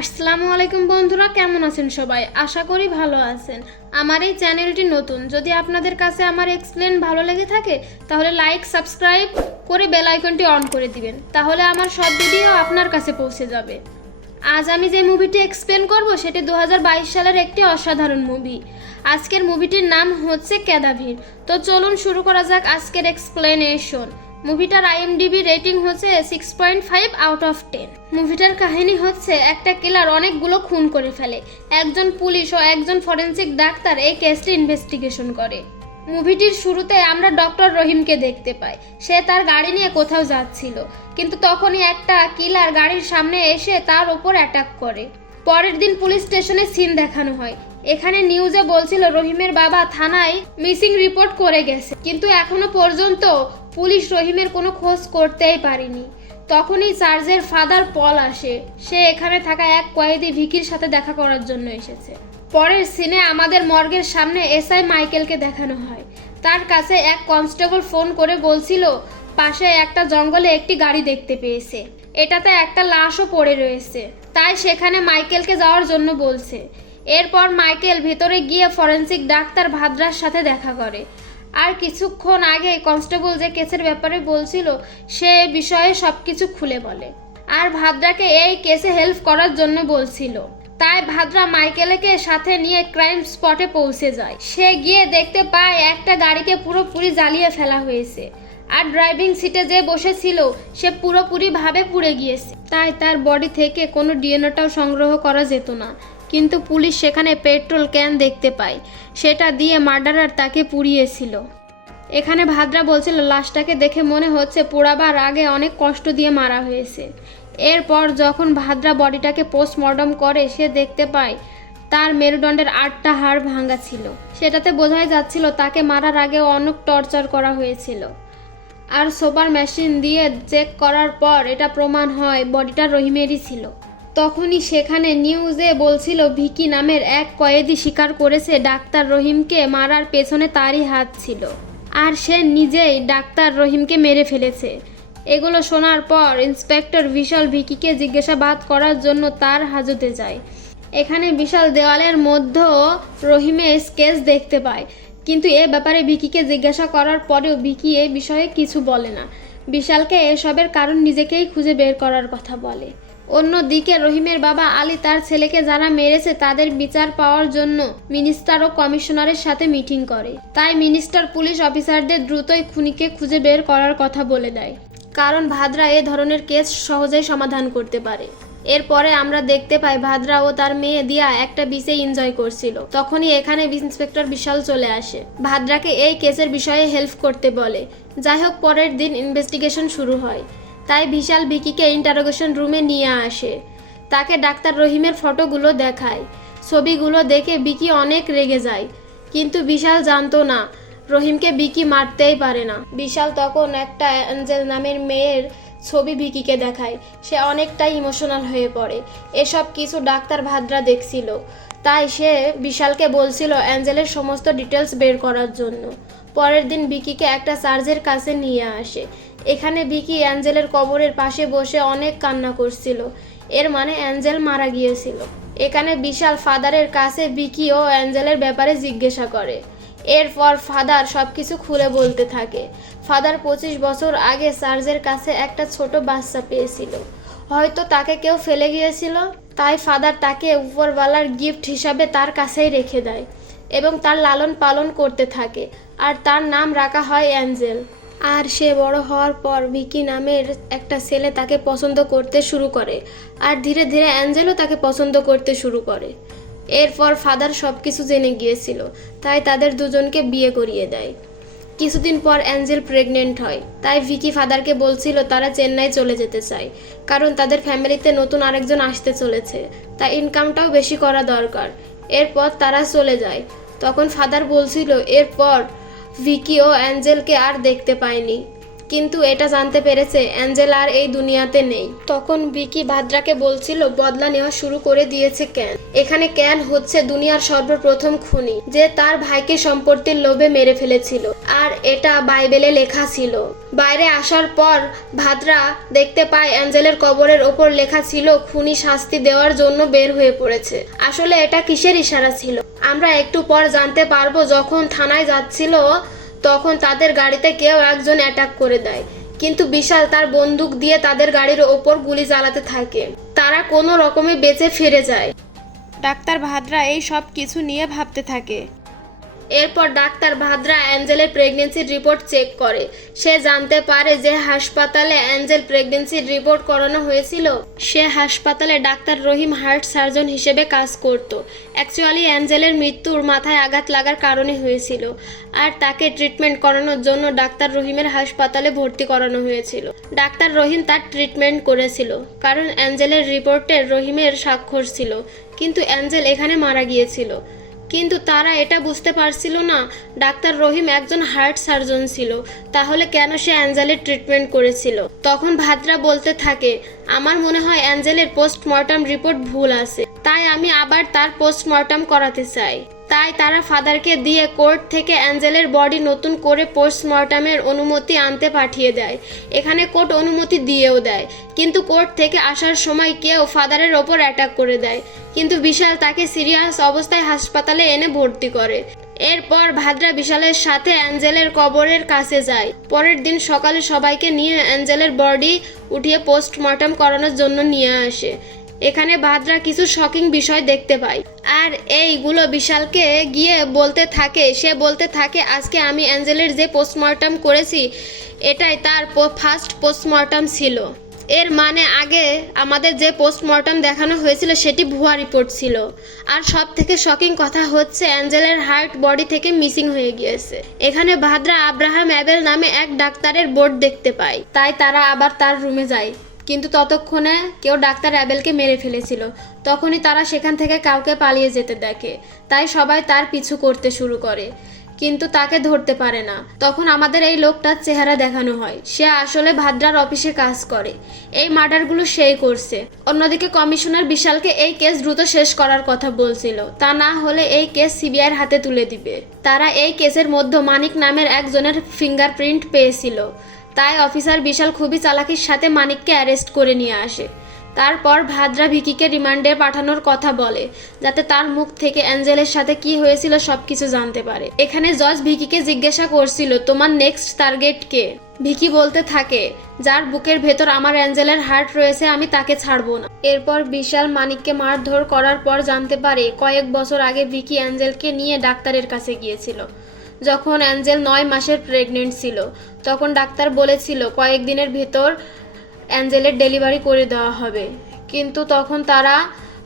আসসালামু আলাইকুম বন্ধুরা, কেমন আছেন সবাই? আশা করি ভালো আছেন। আমার এই চ্যানেলটি নতুন, যদি আপনাদের কাছে আমার এক্সপ্লেন ভালো লেগে থাকে তাহলে লাইক সাবস্ক্রাইব করে বেল আইকনটি অন করে দিবেন, তাহলে আমার সব ভিডিও আপনার কাছে পৌঁছে যাবে। আজ আমি যে মুভিটি এক্সপ্লেন করব সেটি 2022 সালের একটি অসাধারণ মুভি। আজকের মুভিটির নাম হচ্ছে কেদাভির। তো চলুন শুরু করা যাক আজকের এক্সপ্লেনেশন। মুভিটার আইএমডিবি রেটিং হচ্ছে 6.5 আউট অফ 10। মুভিটার কাহিনী হচ্ছে একটা কিলার অনেকগুলো খুন করে ফেলে। একজন পুলিশ ও একজন ফরেনসিক ডাক্তার এই কেসটি ইনভেস্টিগেশন করে। মুভিটির শুরুতে আমরা ডক্টর রহিমকে দেখতে পাই। সে তার গাড়ি নিয়ে কোথাও যাচ্ছিল, কিন্তু তখনই একটা কিলার গাড়ির সামনে এসে তার উপর অ্যাটাক করে। পরের দিন পুলিশ স্টেশনে সিন দেখানো হয়। এখানে নিউজে বলছিল রহিমের বাবা থানায় মিসিং রিপোর্ট করে গেছে, কিন্তু এখনো পর্যন্ত পুলিশ রহিমের কোনো খোঁজ করতেই পারেনি। তখনই চার্জের ফাদার পল আসে। সে এখানে থাকা এক কয়েদি ভিকির সাথে দেখা করার জন্য এসেছে। পরের সিনে আমাদের মর্গের সামনে এসআই মাইকেলকে দেখানো হয়। তার কাছে এক কনস্টেবল ফোন করে বলছিল পাশে একটা জঙ্গলে একটি গাড়ি দেখতে পেয়েছে, এটাতে একটা লাশও পড়ে রয়েছে, তাই সেখানে মাইকেলকে যাওয়ার জন্য বলছে। এরপর মাইকেল ভেতরে গিয়ে ফরেনসিক ডাক্তার ভাদ্রার সাথে দেখা করে। আর কিছুক্ষণ আগে কনস্টেবল যে কেসের ব্যাপারে বলছিল সে বিষয়ে সবকিছু খুলে বলে, আর ভাদ্রাকে এই কেসে হেল্প করার জন্য বলছিল। তাই ভাদ্রা মাইকেলকে সাথে নিয়ে ক্রাইম স্পটে পৌঁছে যায়। সে গিয়ে দেখতে পায় একটা গাড়িকে পুরোপুরি জ্বালিয়ে ফেলা হয়েছে, আর ড্রাইভিং সিটে যে বসেছিল সে পুরোপুরিভাবে পুড়ে গিয়েছে। তাই তার বডি থেকে কোনো ডিএনএটাও সংগ্রহ করা যেত না। কিন্তু পুলিশ সেখানে পেট্রোল ক্যান দেখতে পায়, সেটা দিয়ে মার্ডারার তাকে পুড়িয়েছিল। এখানে ভাদ্রা বলছিল লাশটাকে দেখে মনে হচ্ছে পোড়াবার আগে অনেক কষ্ট দিয়ে মারা হয়েছে। এরপর যখন ভাদ্রা বডিটাকে পোস্টমর্টম করে সে দেখতে পায় তার মেরুদণ্ডের 8টা হাড় ভাঙা ছিল। সেটাতে বোঝাই যাচ্ছিল তাকে মারার আগে অনেক টর্চার করা হয়েছিল। আর সুপার মেশিন দিয়ে চেক করার পর এটা প্রমাণ হয় বডিটা রহিমেরই ছিল। তখনই সেখানে নিউজে বলছিল ভিকি নামের এক কয়েদি স্বীকার করেছে ডাক্তার রহিমকে মারার পেছনে তারই হাত ছিল, আর সে নিজেই ডাক্তার রহিমকে মেরে ফেলেছে। এগুলো শোনার পর ইন্সপেক্টর বিশাল ভিকিকে জিজ্ঞাসাবাদ করার জন্য তার হাজতে যায়। এখানে বিশাল দেওয়ালের মধ্যেও রহিমের স্কেচ দেখতে পায়, কিন্তু এ ব্যাপারে ভিকিকে জিজ্ঞাসা করার পরেও ভিকি এ বিষয়ে কিছু বলে না। বিশালকে এসবের কারণ নিজেকেই খুঁজে বের করার কথা বলে। অন্যদিকে রহিমের বাবা আলী তার ছেলেকে যারা মেরেছে তাদের বিচার পাওয়ার জন্য মিনিস্টার ও কমিশনারের সাথে মিটিং করে। তাই মিনিস্টার পুলিশ অফিসারদের দ্রুতই খুনিকে খুঁজে বের করার কথা বলে দেয়, কারণ ভাদ্রা এ ধরনের কেস সহজেই সমাধান করতে পারে। এরপরে আমরা দেখতে পাই ভাদ্রা ও তার মেয়ে দিয়া একটা বিচে এনজয় করছিল। তখনই এখানে ইন্সপেক্টর বিশাল চলে আসে, ভাদ্রাকে এই কেসের বিষয়ে হেল্প করতে বলে। যাই হোক, পরের দিন ইনভেস্টিগেশন শুরু হয়। তাই বিশাল ভিকিকে ইন্টারোগেশন রুমে নিয়ে আসে। তাকে ডাক্তার রহিমের ফটোগুলো দেখায়। ছবিগুলো দেখে ভিকি অনেক রেগে যায়, কিন্তু বিশাল জানতো না রহিমকে ভিকি মারতেই পারে না। বিশাল তখন একটা অ্যাঞ্জেল নামের মেয়ের ছবি ভিকিকে দেখায়। সে অনেকটাই ইমোশনাল হয়ে পড়ে। এসব কিছু ডাক্তার ভাদ্রা দেখছিল, তাই সে বিশালকে বলছিল অ্যাঞ্জেলের সমস্ত ডিটেলস বের করার জন্য। পরের দিন ভিকিকে একটা চার্চের কাছে নিয়ে আসে। এখানে ভিকি অ্যাঞ্জেলের কবরের পাশে বসে অনেক কান্না করছিল, এর মানে অ্যাঞ্জেল মারা গিয়েছিল। এখানে বিশাল ফাদারের কাছে ভিকি ও অ্যাঞ্জেলের ব্যাপারে জিজ্ঞাসা করে। এরপর ফাদার সবকিছু খুলে বলতে থাকে। ফাদার 25 বছর আগে চার্চের কাছে একটা ছোট বাচ্চা পেয়েছিল, হয়তো তাকে কেউ ফেলে গিয়েছিল। তাই ফাদার তাকে উপরওয়ালার গিফট হিসাবে তার কাছেই রেখে দেয় এবং তার লালন পালন করতে থাকে, আর তার নাম রাখা হয় অ্যাঞ্জেল। আর সে বড় হওয়ার পর ভিকি নামের একটা ছেলে তাকে পছন্দ করতে শুরু করে, আর ধীরে ধীরে অ্যাঞ্জেলও তাকে পছন্দ করতে শুরু করে। এরপর ফাদার সব কিছু জেনে গিয়েছিল, তাই তাদের দুজনকে বিয়ে করিয়ে দেয়। কিছুদিন পর অ্যাঞ্জেল প্রেগনেন্ট হয়। তাই ভিকি ফাদারকে বলছিল তারা চেন্নাই চলে যেতে চায়, কারণ তাদের ফ্যামিলিতে নতুন আরেকজন আসতে চলেছে, তাই ইনকামটাও বেশি করা দরকার। এরপর তারা চলে যায়। তখন ফাদার বলছিল এরপর ভিকি ও অ্যাঞ্জেলকে আর দেখতে পায়নি। কিন্তু এটা জানতে পেরেছে অ্যাঞ্জেল আর এই দুনিয়াতে নেই। তখন ভিকি ভাদ্রাকে বলছিল বদলা নেওয়া শুরু করে দিয়েছে ক্যান। এখানে ক্যান হচ্ছে দুনিয়ার সর্বপ্রথম খুনি, যে তার ভাইকে সম্পত্তির লোভে মেরে ফেলেছিল, আর এটা বাইবেলে লেখা ছিল। বাইরে আসার পর ভাদ্রা দেখতে পায় অ্যাঞ্জেলের কবরের ওপর লেখা ছিল খুনি শাস্তি দেওয়ার জন্য বের হয়ে পড়েছে। আসলে এটা কিসের ইশারা ছিল আমরা একটু পর জানতে পারবো। যখন থানায় যাচ্ছিল তখন তাদের গাড়িতে কেউ একজন অ্যাটাক করে দেয়, কিন্তু বিশাল তার বন্দুক দিয়ে তাদের গাড়ির ওপর গুলি চালাতে থাকে। তারা কোনো রকমে বেঁচে ফিরে যায়। ডাক্তার ভাদ্রা এই সব কিছু নিয়ে ভাবতে থাকে। এরপর ডাক্তার ভাদ্রা অ্যাঞ্জেলের প্রেগনেন্সির রিপোর্ট চেক করে। সে জানতে পারে যে হাসপাতালে অ্যাঞ্জেল প্রেগনেন্সির রিপোর্ট করানো হয়েছিল সে হাসপাতালে ডাক্তার রহিম হার্ট সার্জন হিসেবে কাজ করত। অ্যাকচুয়ালি অ্যাঞ্জেলের মৃত্যুর মাথায় আঘাত লাগার কারণে হয়েছিল, আর তাকে ট্রিটমেন্ট করানোর জন্য ডাক্তার রহিমের হাসপাতালে ভর্তি করানো হয়েছিল। ডাক্তার রহিম তার ট্রিটমেন্ট করেছিল কারণ অ্যাঞ্জেলের রিপোর্টে রহিমের স্বাক্ষর ছিল, কিন্তু অ্যাঞ্জেল এখানে মারা গিয়েছিল। কিন্তু তারা এটা বুঝতে পারছিল না ডাক্তার রহিম একজন হার্ট সার্জন ছিল, তাহলে কেন সে অ্যাঞ্জেলের ট্রিটমেন্ট করেছিল। তখন ভাদ্রা বলতে থাকে, আমার মনে হয় অ্যাঞ্জেলের পোস্টমর্টম রিপোর্ট ভুল আছে, তাই আমি আবার তার পোস্টমর্টম করাতে চাই। তাই তারা ফাদারকে দিয়ে কোর্ট থেকে অ্যাঞ্জেলের বডি নতুন করে পোস্টমর্টমের অনুমতি আনতে পাঠিয়ে দেয়। এখানে কোর্ট অনুমতি দিয়েও দেয়, কিন্তু কোর্ট থেকে আসার সময় কেউ ফাদারের ওপর অ্যাটাক করে দেয়, কিন্তু বিশাল তাকে সিরিয়াস অবস্থায় হাসপাতালে এনে ভর্তি করে। এরপর ভাদ্রা বিশালের সাথে অ্যাঞ্জেলের কবরের কাছে যায়। পরের দিন সকালে সবাইকে নিয়ে অ্যাঞ্জেলের বডি উঠিয়ে পোস্টমর্টম করানোর জন্য নিয়ে আসে। এখানে ভাদ্রা কিছু শকিং বিষয় দেখতে পায়, আর এইগুলো বিশালকে গিয়ে বলতে থাকে। সে বলতে থাকে, আজকে আমি অ্যাঞ্জেলের যে পোস্টমর্টম করেছি এটাই তার ফার্স্ট পোস্টমর্টম ছিল। এর মানে আগে আমাদের যে পোস্টমর্টম দেখানো হয়েছিল সেটি ভুয়া রিপোর্ট ছিল। আর সব থেকে শকিং কথা হচ্ছে অ্যাঞ্জেলের হার্ট বডি থেকে মিসিং হয়ে গিয়েছে। এখানে ভাদ্রা আব্রাহাম অ্যাবেল নামে এক ডাক্তারের বোর্ড দেখতে পায়, তাই তারা আবার তার রুমে যায়, কিন্তু ততক্ষণে কেউ ডাক্তার অ্যাবেলকে মেরে ফেলেছিল। তখনই তারা সেখান থেকে কাউকে পালিয়ে যেতে দেখে, তাই সবাই তার পিছু করতে শুরু করে, কিন্তু তাকে ধরতে পারে না। তখন আমাদের এই লোকটার চেহারা দেখানো হয়, সে আসলে ভাদ্রার অফিসে কাজ করে। এই মার্ডারগুলো সেই করছে। অন্যদিকে কমিশনার বিশালকে এই কেস দ্রুত শেষ করার কথা বলছিল, তা না হলে এই কেস সিবিআইয়ের হাতে তুলে দিবে। তারা এই কেসের মধ্যে মানিক নামের একজনের ফিঙ্গারপ্রিন্ট পেয়েছিল, তাই অফিসার বিশাল খুবই চালাকির সাথে মানিককে অ্যারেস্ট করে নিয়ে আসে। তারপর ভাদ্রা ভিকিকে রিমান্ডে পাঠানোর কথা বলে, যাতে তার মুখ থেকে অ্যাঞ্জেলের সাথে কি হয়েছিল সবকিছু জানতে পারে। এখানে জজ ভিকিকে জিজ্ঞাসা করছিল, তোমার নেক্সট টার্গেট কে? ভিকি বলতে থাকে, যার বুকের ভেতর আমার অ্যাঞ্জেলের হার্ট রয়েছে আমি তাকে ছাড়বো না। এরপর বিশাল মানিককে মারধর করার পর জানতে পারে কয়েক বছর আগে ভিকি অ্যাঞ্জেলকে নিয়ে ডাক্তারের কাছে গিয়েছিল। যখন অ্যাঞ্জেল 9 মাসের প্রেগনেন্ট ছিল, তখন ডাক্তার বলেছিল কয়েকদিনের ভেতর অ্যাঞ্জেলের ডেলিভারি করে দেওয়া হবে, কিন্তু তখন তারা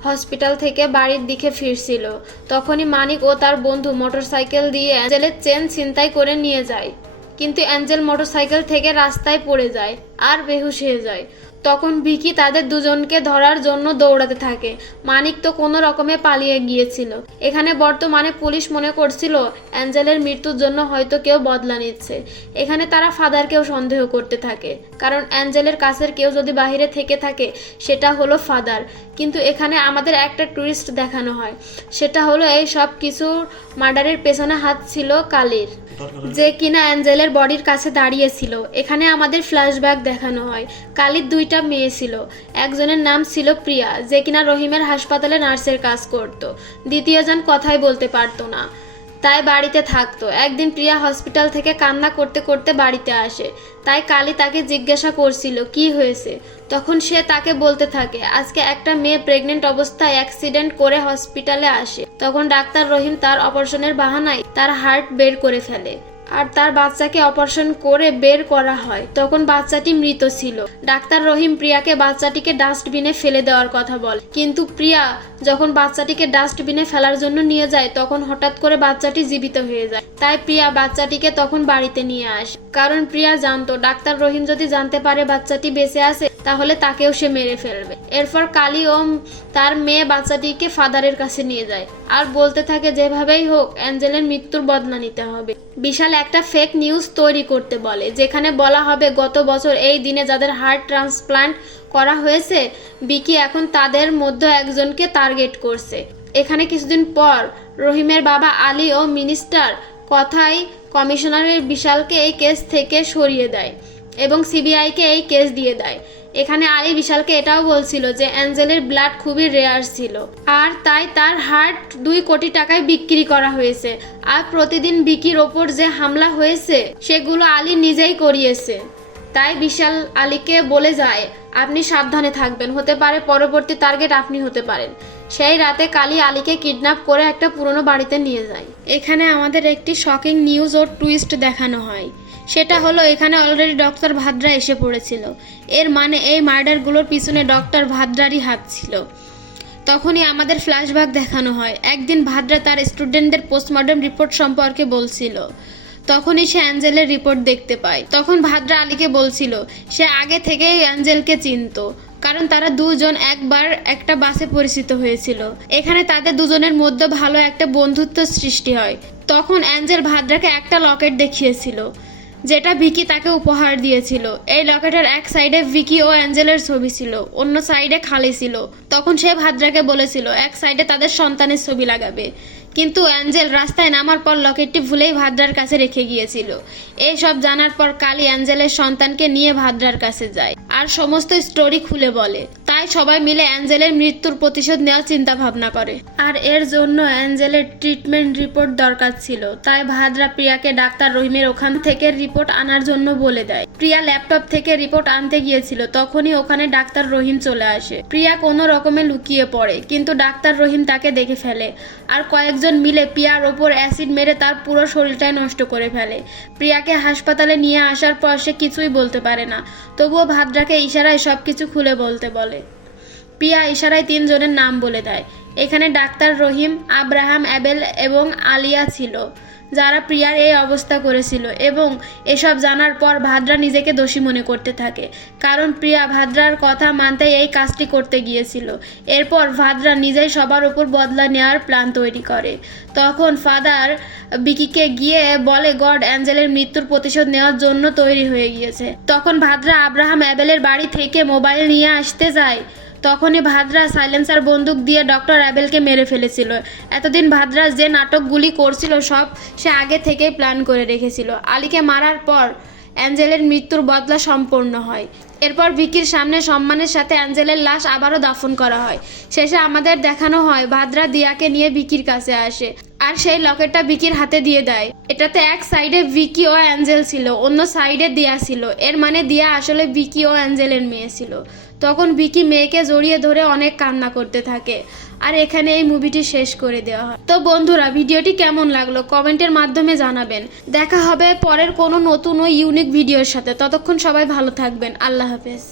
হসপিটাল থেকে বাড়ির দিকে ফিরছিল। তখনই মানিক ও তার বন্ধু মোটরসাইকেল দিয়ে অ্যাঞ্জেলের চেন ছিনতাই করে নিয়ে যায়, কিন্তু অ্যাঞ্জেল মোটরসাইকেল থেকে রাস্তায় পড়ে যায় আর বেহুশ হয়ে যায়। তখন ভিকি তাদের দুজনকে ধরার জন্য দৌড়াতে থাকে। মানিক তো কোনো রকমে পালিয়ে গিয়েছিল। এখানে বর্তমানে পুলিশ মনে করছিল অ্যাঞ্জেলের মৃত্যুর জন্য হয়তো কেউ বদলা নিচ্ছে। এখানে তারা ফাদারকেও সন্দেহ করতে থাকে, কারণ অ্যাঞ্জেলের কাছের কেউ যদি বাইরে থেকে থাকে সেটা হলো ফাদার। কিন্তু এখানে আমাদের একটা টুইস্ট দেখানো হয়, সেটা হলো এই সব কিছুর মার্ডারের পেছনে হাত ছিল কালির, যে কিনা অ্যাঞ্জেলের বডির কাছে দাঁড়িয়েছিল। এখানে আমাদের ফ্ল্যাশব্যাক দেখানো হয়। কালির 2টা মেয়ে ছিল, একজনের নাম ছিল প্রিয়া, যে কিনা রহিমের হাসপাতালে নার্সের কাজ করত। দ্বিতীয়জন কথাই বলতে পারতো না, তাই বাড়িতে থাকতো। একদিন প্রিয়া হসপিটাল থেকে কান্না করতে করতে বাড়িতে আসে, তাই কালি তাকে জিজ্ঞাসা করছিল কি হয়েছে। তখন সে তাকে বলতে থাকে আজকে একটা মেয়ে প্রেগনেন্ট অবস্থায় অ্যাক্সিডেন্ট করে হসপিটালে আসে। তখন ডাক্তার রহিম তার অপারেশনের বাহানায় তার হার্ট বের করে ফেলে, আর তার বাচ্চাকে অপারেশন করে বের করা হয়। তখন বাচ্চাটি মৃত ছিল। ডাক্তার রহিম প্রিয়াকে বাচ্চাটিকে ডাস্টবিনে ফেলে দেওয়ার কথা বলে, কিন্তু প্রিয়া যখন বাচ্চাটিকে ডাস্টবিনে ফেলার জন্য নিয়ে যায় তখন হঠাৎ করে বাচ্চাটি জীবিত হয়ে যায়। তাই প্রিয়া বাচ্চাটিকে তখন বাড়িতে নিয়ে আসে, কারণ প্রিয়া জানতো ডাক্তার রহিম যদি জানতে পারে বাচ্চাটি বেঁচে আছে তাহলে তাকেও সে মেরে ফেলবে। এরপর কালি ও তার মেয়ে বাচ্চাটিকে ফাদারের কাছে নিয়ে যায় আর বলতে থাকে যেভাবেই হোক অ্যাঞ্জেলের মৃত্যুর বদলা নিতে হবে। বিশাল একটা ফেক নিউজ তৈরি করতে বলে, যেখানে বলা হবে গত বছর এই দিনে যাদের হার্ট ট্রান্সপ্লান্ট করা হয়েছে, বিকি এখন তাদের মধ্যে একজনকে টার্গেট করছে। এখানে কিছুদিন পর রহিমের বাবা আলী ও মিনিস্টার কথায় কমিশনারের বিশালকে এই কেস থেকে সরিয়ে দেয় এবং সিবিআইকে এই কেস দিয়ে দেয়। এখানে আলী বিশালকে এটাও বলছিল যে অ্যাঞ্জেলের ব্লাড খুবই রেয়ার ছিল, আর তাই তার হার্ট 2 কোটি টাকায় বিক্রি করা হয়েছে। আর প্রতিদিন বিকির ওপর যে হামলা হয়েছে সেগুলো আলী নিজেই করিয়েছে। তাই বিশাল আলীকে বলে যায়, আপনি সাবধানে থাকবেন, হতে পারে পরবর্তী টার্গেট আপনি হতে পারেন। সেই রাতে কালী আলীকে কিডন্যাপ করে একটা পুরনো বাড়িতে নিয়ে যায়। এখানে আমাদের একটি শকিং নিউজ ও টুইস্ট দেখানো হয়। সেটা হলো এখানে অলরেডি ডক্টর ভাদ্রা এসে পড়েছিল। এর মানে এই মার্ডারগুলোর পিছনে ডক্টর ভাদ্রারই হাত ছিল। তখনই আমাদের ফ্ল্যাশব্যাক দেখানো হয়। একদিন ভাদ্রা তার স্টুডেন্টদের পোস্টমর্টম রিপোর্ট সম্পর্কে বলছিল। তখনই সে অ্যাঞ্জেলের রিপোর্ট দেখতে পায়। তখন ভাদ্রা আলীকে বলছিল সে আগে থেকেই অ্যাঞ্জেলকে চিনতো, কারণ তারা দুজন একবার একটা বাসে পরিচিত হয়েছিল। এখানে তাদের দুজনের মধ্যে ভালো একটা বন্ধুত্ব সৃষ্টি হয়। তখন অ্যাঞ্জেল ভাদ্রাকে একটা লকেট দেখিয়েছিল, যেটা ভিকি তাকে উপহার দিয়েছিল। এই লকেটের এক সাইডে ভিকি ও অ্যাঞ্জেলের ছবি ছিল, অন্য সাইডে খালি ছিল। তখন সে ভাদ্রাকে বলেছিল এক সাইডে তাদের সন্তানের ছবি লাগাবে, কিন্তু অ্যাঞ্জেল রাস্তায় নামার পর লকেটটি ভুলেই ভাদ্রার কাছে রেখে গিয়েছিল। এইসব জানার পর কালী অ্যাঞ্জেলের সন্তানকে নিয়ে ভাদ্রার কাছে যায় আর সমস্ত স্টোরি খুলে বলে। তাই সবাই মিলে অ্যাঞ্জেলের মৃত্যুর প্রতিশোধ নেওয়ার চিন্তা ভাবনা করে। আর এর জন্য অ্যাঞ্জেলের ট্রিটমেন্ট রিপোর্ট দরকার ছিল। তাই ভাদ্রা প্রিয়াকে ডাক্তার রহিমের ওখান থেকে রিপোর্ট আনার জন্য বলে দেয়। প্রিয়া ল্যাপটপ থেকে রিপোর্ট আনতে গিয়েছিল, তখনই ওখানে ডাক্তার রহিম চলে আসে। প্রিয়া কোনো রকমে লুকিয়ে পড়ে, কিন্তু ডাক্তার রহিম তাকে দেখে ফেলে আর কয়েকজন মিলে প্রিয়ার ওপর অ্যাসিড মেরে তার পুরো শরীরটাই নষ্ট করে ফেলে। প্রিয়াকে হাসপাতালে নিয়ে আসার পর সে কিছুই বলতে পারে না, তবুও ভাদ্রাকে ইশারায় সবকিছু খুলে বলতে বলে। প্রিয়া ইশারায় 3 জনের নাম বলে দেয়। এখানে ডাক্তার রহিম, আব্রাহাম, অ্যাবেল এবং আলিয়া ছিল, যারা প্রিয়ার এই অবস্থা করেছিল। এবং এসব জানার পর ভাদ্রা নিজেকে দোষী মনে করতে থাকে, কারণ প্রিয়া ভাদ্রার কথা মানতে এই কাজটি করতে গিয়েছিল। এরপর ভাদ্রা নিজেই সবার উপর বদলা নেওয়ার প্ল্যান তৈরি করে। তখন ফাদার বিকিকে গিয়ে বলে গড অ্যাঞ্জেলের মৃত্যুর প্রতিশোধ নেওয়ার জন্য তৈরি হয়ে গিয়েছে। তখন ভাদ্রা আব্রাহাম অ্যাবেলের বাড়ি থেকে মোবাইল নিয়ে আসতে যায়। তখনই ভাদ্রা সাইলেন্সার বন্দুক দিয়ে ডক্টর অ্যাবেলকে মেরে ফেলেছিল। এতদিন ভাদ্রা যে নাটকগুলি করছিল সব সে আগে থেকেই প্ল্যান করে রেখেছিল। আলীকে মারার পর অ্যাঞ্জেলের মৃত্যুর বদলা সম্পন্ন হয়। এরপর ভিকির সামনে সম্মানের সাথে অ্যাঞ্জেলের লাশ আবারও দাফন করা হয়। শেষে আমাদের দেখানো হয় ভাদ্রা দিয়াকে নিয়ে ভিকির কাছে আসে আর সেই লকেটটা ভিকির হাতে দিয়ে দেয়। এটাতে এক সাইডে ভিকি ও অ্যাঞ্জেল ছিল, অন্য সাইডে দিয়া ছিল। এর মানে দিয়া আসলে ভিকি ও অ্যাঞ্জেলের মেয়ে ছিল। তখন ভিকি মেয়েকে জড়িয়ে ধরে অনেক কান্না করতে থাকে। আর এখানে এই মুভিটি শেষ করে দেওয়া হয়। তো বন্ধুরা, ভিডিওটি কেমন লাগলো কমেন্টের মাধ্যমে জানাবেন। দেখা হবে পরের কোনো নতুন ও ইউনিক ভিডিওর সাথে। ততক্ষণ সবাই ভালো থাকবেন। আল্লাহ হাফেজ।